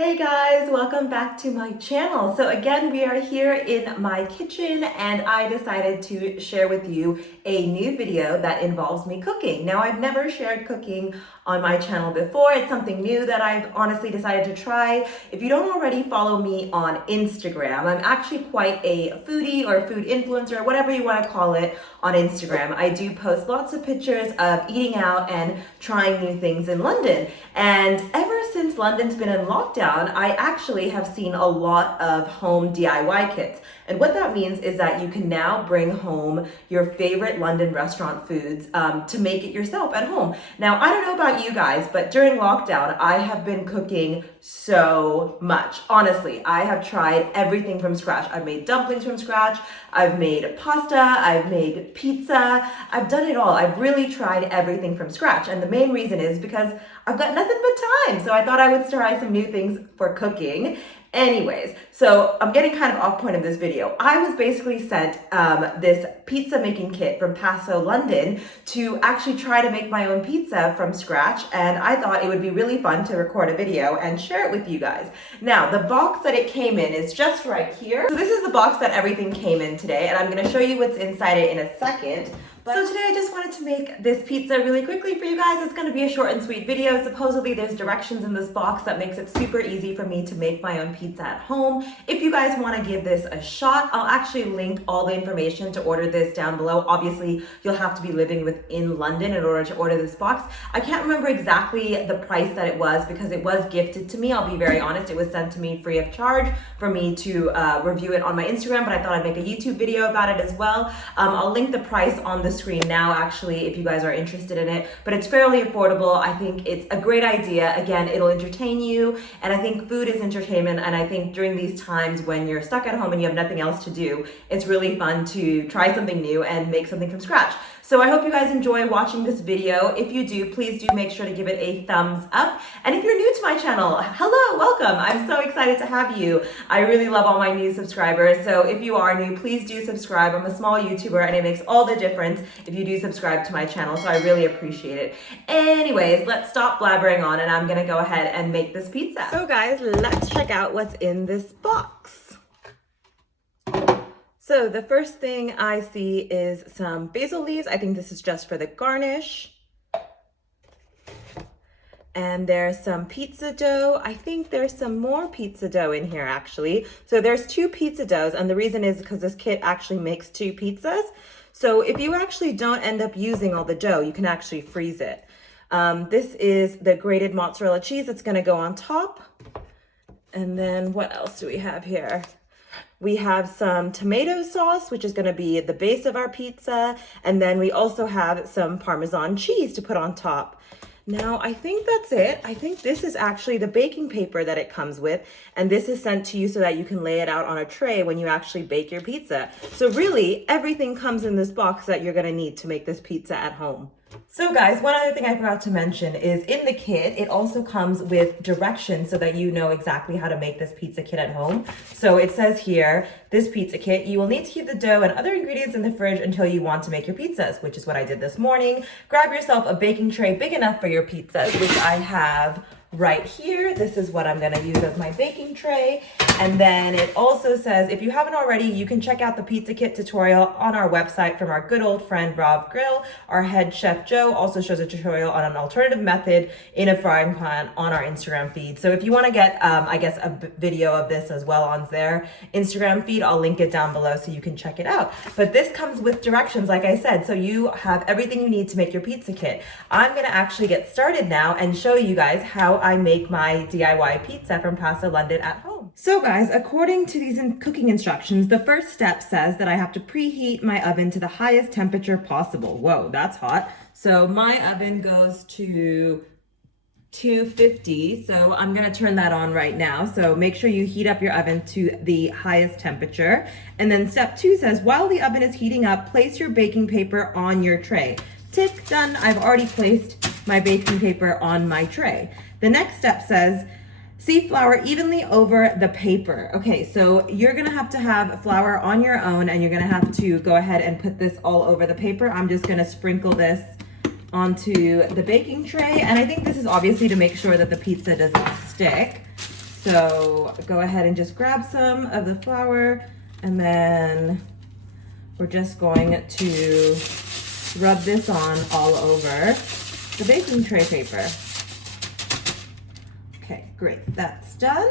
Hey guys, welcome back to my channel. So again, we are here in my kitchen and I decided to share with you a new video that involves me cooking. Now, I've never shared cooking on my channel before. It's something new that I've honestly decided to try. If you don't already follow me on Instagram, I'm actually quite a foodie or food influencer, whatever you want to call it, on Instagram. I do post lots of pictures of eating out and trying new things in London. And ever since London's been in lockdown, I actually have seen a lot of home DIY kits. And what that means is that you can now bring home your favorite London restaurant foods to make it yourself at home. Now, I don't know about you guys, but during lockdown, I have been cooking so much. Honestly, I have tried everything from scratch. I've made dumplings from scratch. I've made pasta. I've made pizza. I've done it all. I've really tried everything from scratch. And the main reason is because I've got nothing but time. So I thought I would try some new things for cooking. Anyways, so I'm getting kind of off point of this video. I was basically sent this pizza making kit from Passo London to actually try to make my own pizza from scratch, and I thought it would be really fun to record a video and share it with you guys. Now, the box that it came in is just right here. So this is the box that everything came in today, and I'm gonna show you what's inside it in a second. So today I just wanted to make this pizza really quickly for you guys. It's gonna be a short and sweet video. Supposedly there's directions in this box that makes it super easy for me to make my own pizza at home. If you guys wanna give this a shot, I'll actually link all the information to order this down below. Obviously, you'll have to be living within London in order to order this box. I can't remember exactly the price that it was because it was gifted to me. I'll be very honest, it was sent to me free of charge for me to review it on my Instagram, but I thought I'd make a YouTube video about it as well. I'll link the price on the screen now, actually, if you guys are interested in it, but it's fairly affordable. I think it's a great idea. Again, it'll entertain you, and I think food is entertainment, and I think during these times when you're stuck at home and you have nothing else to do, it's really fun to try something new and make something from scratch. So I hope you guys enjoy watching this video. If you do, please do make sure to give it a thumbs up. And if you're new to my channel, hello, welcome. I'm so excited to have you. I really love all my new subscribers. So if you are new, please do subscribe. I'm a small YouTuber and it makes all the difference if you do subscribe to my channel. So I really appreciate it. Anyways, let's stop blabbering on and I'm gonna go ahead and make this pizza. So guys, let's check out what's in this box. So the first thing I see is some basil leaves. I think this is just for the garnish. And there's some pizza dough. I think there's some more pizza dough in here actually. So there's two pizza doughs, and the reason is because this kit actually makes two pizzas. So if you actually don't end up using all the dough, you can actually freeze it. This is the grated mozzarella cheese that's gonna go on top. And then what else do we have here? We have some tomato sauce, which is gonna be the base of our pizza. And then we also have some Parmesan cheese to put on top. Now, I think that's it. I think this is actually the baking paper that it comes with. And this is sent to you so that you can lay it out on a tray when you actually bake your pizza. So really, everything comes in this box that you're gonna need to make this pizza at home. So guys, one other thing I forgot to mention is in the kit, it also comes with directions so that you know exactly how to make this pizza kit at home. So it says here, this pizza kit, you will need to keep the dough and other ingredients in the fridge until you want to make your pizzas, which is what I did this morning. Grab yourself a baking tray big enough for your pizzas, which I have right here. This is what I'm gonna use as my baking tray. And then it also says, if you haven't already, you can check out the pizza kit tutorial on our website from our good old friend, Rob Grill. Our head chef, Joe, also shows a tutorial on an alternative method in a frying pan on our Instagram feed. So if you wanna get, I guess, a video of this as well on their Instagram feed, I'll link it down below so you can check it out. But this comes with directions, like I said, so you have everything you need to make your pizza kit. I'm gonna actually get started now and show you guys how I make my DIY pizza from Passo London at home. So guys, according to these cooking instructions, the first step says that I have to preheat my oven to the highest temperature possible. Whoa, that's hot. So my oven goes to 250, so I'm gonna turn that on right now. So make sure you heat up your oven to the highest temperature. And then step 2 says, while the oven is heating up, place your baking paper on your tray. Tick, done. I've already placed my baking paper on my tray. The next step says, sieve flour evenly over the paper. Okay, so you're gonna have to have flour on your own and you're gonna have to go ahead and put this all over the paper. I'm just gonna sprinkle this onto the baking tray. And I think this is obviously to make sure that the pizza doesn't stick. So go ahead and just grab some of the flour, and then we're just going to rub this on all over the baking tray paper. Okay, great, that's done.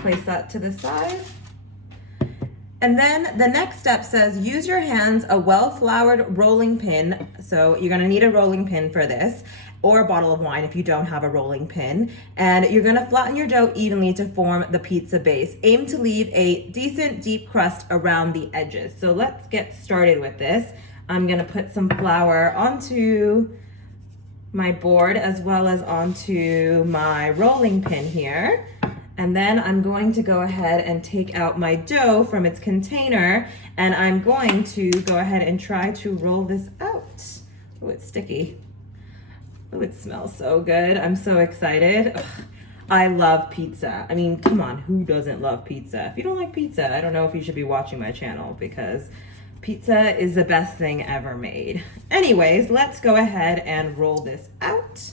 Place that to the side. And then the next step says, use your hands, a well-floured rolling pin. So you're gonna need a rolling pin for this, or a bottle of wine if you don't have a rolling pin. And you're gonna flatten your dough evenly to form the pizza base. Aim to leave a decent deep crust around the edges. So let's get started with this. I'm gonna put some flour onto my board as well as onto my rolling pin here. And then I'm going to go ahead and take out my dough from its container, and I'm going to go ahead and try to roll this out. Oh, it's sticky. Oh, it smells so good. I'm so excited. Ugh, I love pizza. I mean, come on, who doesn't love pizza? If you don't like pizza, I don't know if you should be watching my channel, because pizza is the best thing ever made. Anyways, let's go ahead and roll this out.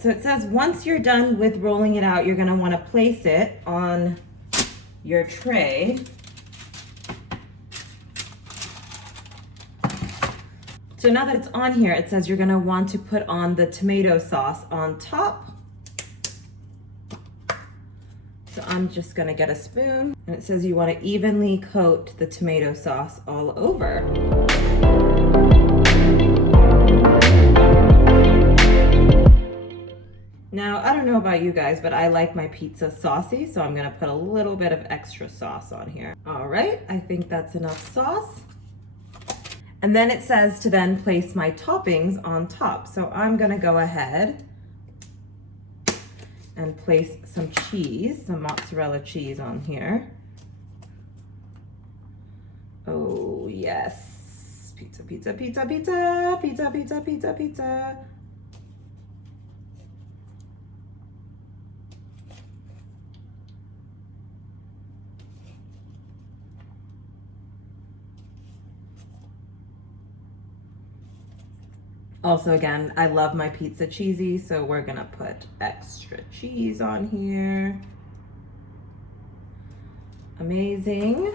So it says once you're done with rolling it out, you're going to want to place it on your tray. So now that it's on here, it says you're going to want to put on the tomato sauce on top. So I'm just going to get a spoon, and it says you want to evenly coat the tomato sauce all over. Now, I don't know about you guys, but I like my pizza saucy, so I'm gonna put a little bit of extra sauce on here. All right, I think that's enough sauce. And then it says to then place my toppings on top. So I'm gonna go ahead and place some cheese, some mozzarella cheese on here. Oh yes, pizza, pizza, pizza, pizza, pizza, pizza, pizza, pizza. Also, again, I love my pizza cheesy, so we're gonna put extra cheese on here. Amazing.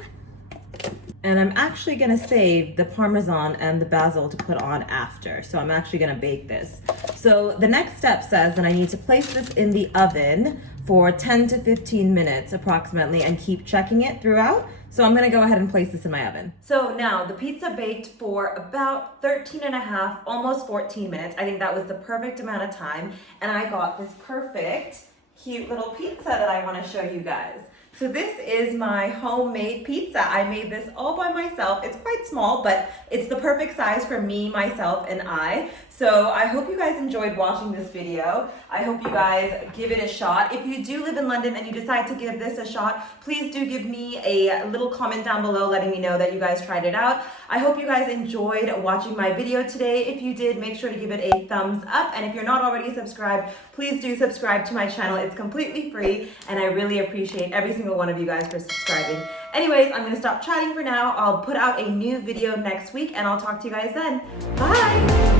And I'm actually gonna save the Parmesan and the basil to put on after. So I'm actually gonna bake this. So the next step says that I need to place this in the oven for 10 to 15 minutes approximately, and keep checking it throughout. So I'm gonna go ahead and place this in my oven. So now the pizza baked for about 13 and a half, almost 14 minutes. I think that was the perfect amount of time. And I got this perfect, cute little pizza that I wanna show you guys. So this is my homemade pizza. I made this all by myself. It's quite small, but it's the perfect size for me, myself, and I. So I hope you guys enjoyed watching this video. I hope you guys give it a shot. If you do live in London and you decide to give this a shot, please do give me a little comment down below letting me know that you guys tried it out. I hope you guys enjoyed watching my video today. If you did, make sure to give it a thumbs up. And if you're not already subscribed, please do subscribe to my channel. It's completely free, and I really appreciate every single one of you guys for subscribing. Anyways, I'm gonna stop chatting for now. I'll put out a new video next week, and I'll talk to you guys then. Bye!